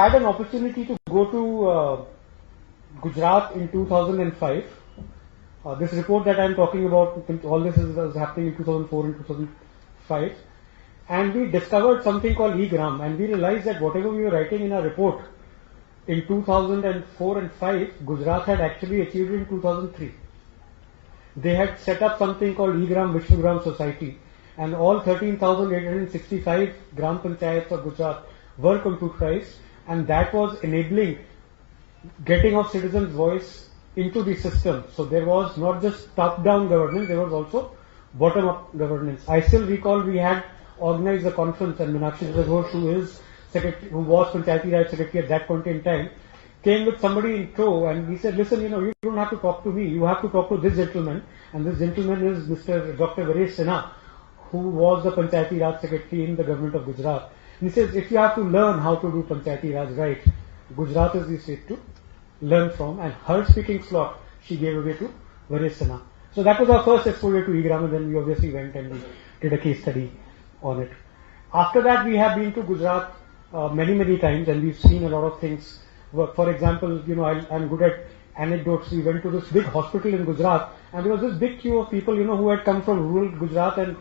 had an opportunity to go to Gujarat in 2005. This report that I am talking about, all this was happening in 2004 and 2005. And we discovered something called eGram, and we realized that whatever we were writing in our report in 2004 and 5, Gujarat had actually achieved in 2003. They had set up something called eGram Vishwagram Society, and all 13,865 Gram Panchayats of Gujarat were computerized, and that was enabling getting of citizens' voice into the system. So there was not just top-down governance, there was also bottom-up governance. I still recall we had organized a conference, and Meenakshi Ghosh, who was Panchayati Raj Secretary at that point in time, came with somebody in tow, and he said, listen, you don't have to talk to me, you have to talk to this gentleman, and this gentleman is Mr. Dr. Varesh Sinha, who was the Panchayati Raj Secretary in the government of Gujarat. And he says, if you have to learn how to do Panchayati Raj right, Gujarat is the state to learn from, and her speaking slot she gave away to Varesh Sinha. So that was our first exposure to eGram, and then we obviously went and we did a case study on it. After that, we have been to Gujarat many times, and we've seen a lot of things. For example, I'm good at anecdotes. We went to this big hospital in Gujarat, and there was this big queue of people, who had come from rural Gujarat and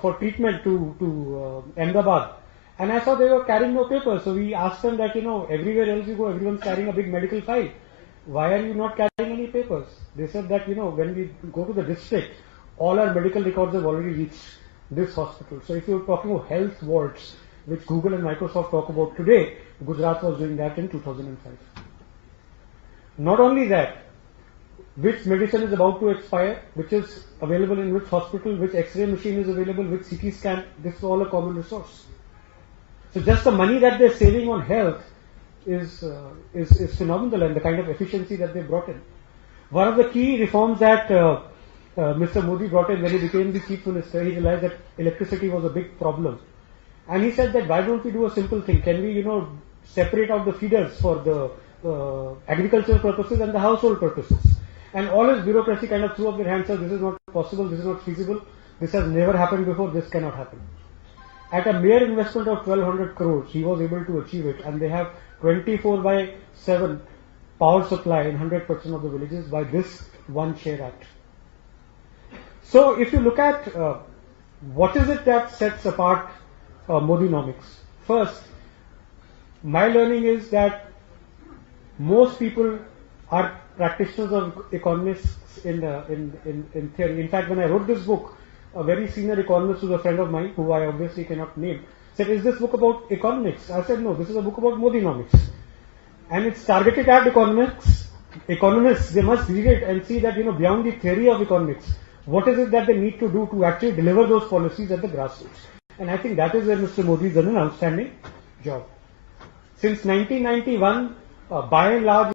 for treatment to Ahmedabad. And I saw they were carrying no papers. So we asked them that, everywhere else you go, everyone's carrying a big medical file. Why are you not carrying any papers? They said that, when we go to the district, all our medical records have already reached this hospital. So if you're talking about health wards, which Google and Microsoft talk about today, Gujarat was doing that in 2005. Not only that, which medicine is about to expire, which is available in which hospital, which X-ray machine is available, which CT scan, this is all a common resource. So just the money that they're saving on health is phenomenal, and the kind of efficiency that they brought in. One of the key reforms that Mr. Modi brought in when he became the chief minister, he realized that electricity was a big problem. And he said that why don't we do a simple thing? Can we, separate out the feeders for the agricultural purposes and the household purposes? And all his bureaucracy kind of threw up their hands, said, this is not possible, this is not feasible, this has never happened before, this cannot happen. At a mere investment of 1200 crores, he was able to achieve it, and they have 24/7 power supply in 100% of the villages by this One Share Act. So if you look at what is it that sets apart Modinomics? First, my learning is that most people are practitioners of economists in theory. In fact, when I wrote this book, a very senior economist who's a friend of mine, who I obviously cannot name, said, is this book about economics? I said, no, this is a book about Modinomics. And it's targeted at economists. They must read it and see that, beyond the theory of economics, what is it that they need to do to actually deliver those policies at the grassroots? And I think that is where Mr. Modi has done an outstanding job. Since 1991, by and large,